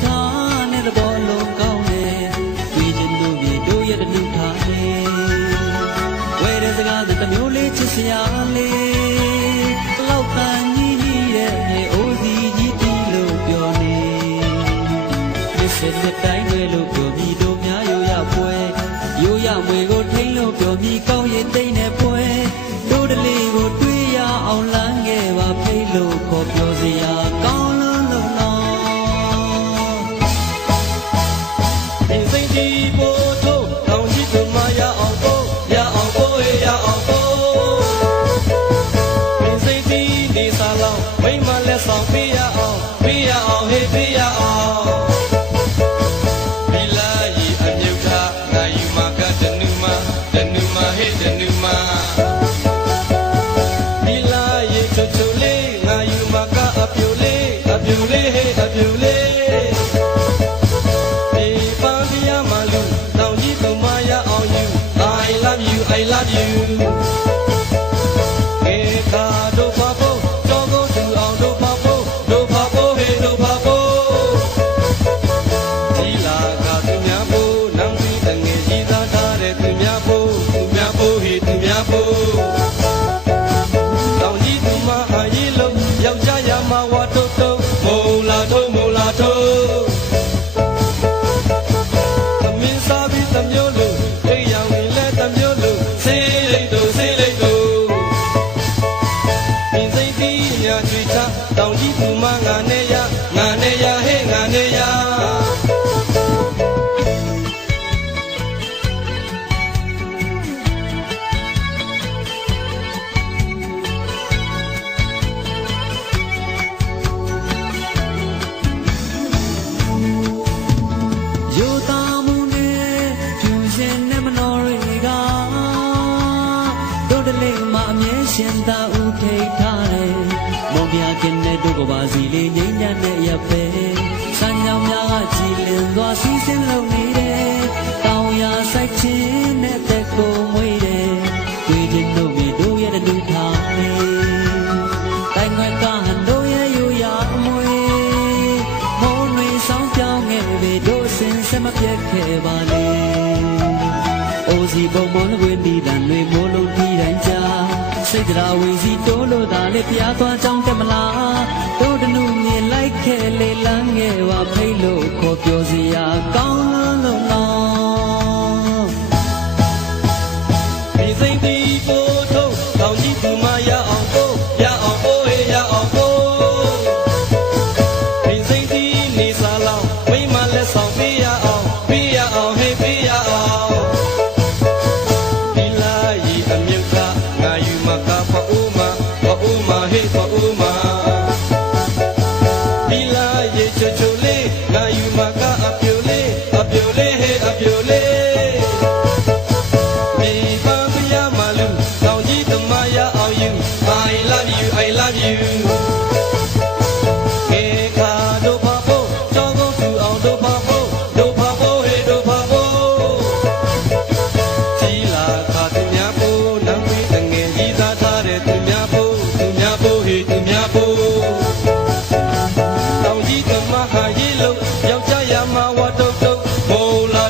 ခါနဲ့သဘောလုံးကောင်းတယ်တွေ့ချင်လို့မြေတို့ရဲ့တလူထားတယ်ဝဲတဲ့စကားတမျိုးလေးချစ်စရာလေးလောက်တန်ကြီးရဲ့မြေအိုးစီကြီးတီးလို့ပြောနေစစ်စစ်တိုင်းတွေလို့ပြောပြီးတို့များရိုးရပွဲရိုးရမွေကိုထိန်လို့ပြောပြီးကောင်းရင်တိတ်နေပွဲတို့တလေးကိုတွေ့ရအောင်လမ်းခဲ့ပါဖိတ်လို့ခေါ်ပြောစရာကောင်းလို့လို့နော်ဒီစိတ်ဒီပို့ထုတ်တောင်းကြည့်သူမရအောင်ကိုရအောင်ကိုရအောင်ကိုဒီစိတ်ဒီနေစားလောက်မိမလက်ဆောင်ပေးရအောင်ဟေးပေးရအောင်ဒီလာရီအမြုပ်ထားငါယူမှာကတနုမဟေးတနုမဒီလာရီချွတ်ချွတ်လေးငါယူမှာကအပြူလေးဟေးအပြူလေးဒီပန်းပြရမလူတောင်ကြီးသူမရအောင်ယူ I love you ခေခါတို့ပါဖို့တော်ကိုသူအောင်တို့ပါဖို့ဟေးတို့ပါဖို့ဒီလာကသူများဖို့နမ်ပြီးတငယ်ကြီးသားထားတဲ့သူများဖို့ဟေးသူများဖို့တောင်ကြီးသူမအရေးလုံးယောက်ျားရမဝါတို့တို့မိုးလာတို့သမင်းစားပြီးသမမျိုးလို့အိမ်ရောင်ဝင်လဲသမမျိုးလို့ဆေးလိတ်တို့ဒီစိတ်ဒီညာချွေချတောင်ကြီးသူမငါနဲ့ရဟေးငါနဲ့ရယူသားမှုနဲ့ဖြူရှင်နဲ့မတော်တွေကတို့တလေးမှအမြဲရှင်သာဥထိတ်ထားတယ်မုံပြကင်းတဲ့တို့ကပါစီလေးငိမ့်ညံ့တဲ့ရပ်ပဲစံကြောင်များကကြည်လင်သွားစီးစင်းလုံနေတယ်တောင်ရဆိုင်ချင်းနဲ့တက်ကိုမွေးတယ်တွေ့ချင်လို့မြေတို့ရဲ့တလူထားတယ်တိုင်းွယ်ကဟန်တို့ရဲ့ယူရအမွေမိုးတွေဆောင်းပြောင်းငယ်ပေတို့စင်စမပြတ်ခဲ့ပါလေအိုစီပုံမောလကွေးတီးတန်တွေမိုးလုံးတီးတိုင်းကြစိတ်ကြရာဝီစီတိုးလို့သာလေဖျားသွားကြောင်းတက်မလားတို့တနုမြင်လိုက်ခဲ့လေလန်းငယ်ပါဖိတ်လို့ခေါ်ပြောစရာကောင်းလို့နော်ဒီစိတ်ဒီပို့ထုတ်တောင်ကြီးသူမရအောင်ကိုဟေးရအောင်ကိုဒီစိတ်ဒီနေစားလောက်မိမလက်ဆောင်ပေးရအောင်ဟေးပေးရအောင်ဒီလာရီအမြုပ်ကငါယူမှာကဖအိုးမှာဟေးဒီလာရီချွတ်ချွတ်လေးငါယူမှာကအပြူလေးဟေးဒီပန်းပြရမလူတောင်ကြီးသမားရအောင်ယူ I love you ခေခါတို့ပါဖို့တော်ကိုသူအောင်တို့ပါဖို့ဟေးတို့ပါဖို့ဒီလာခါသူများဖို့နမ်ပြီးတငယ်ကြီးသားထားတဲ့သူများဖို့ဟေးသူများဖို့တောင်ကြီးသမားဟာရေးလို့ယောက်ျားရမဝါတို့မိုးလာ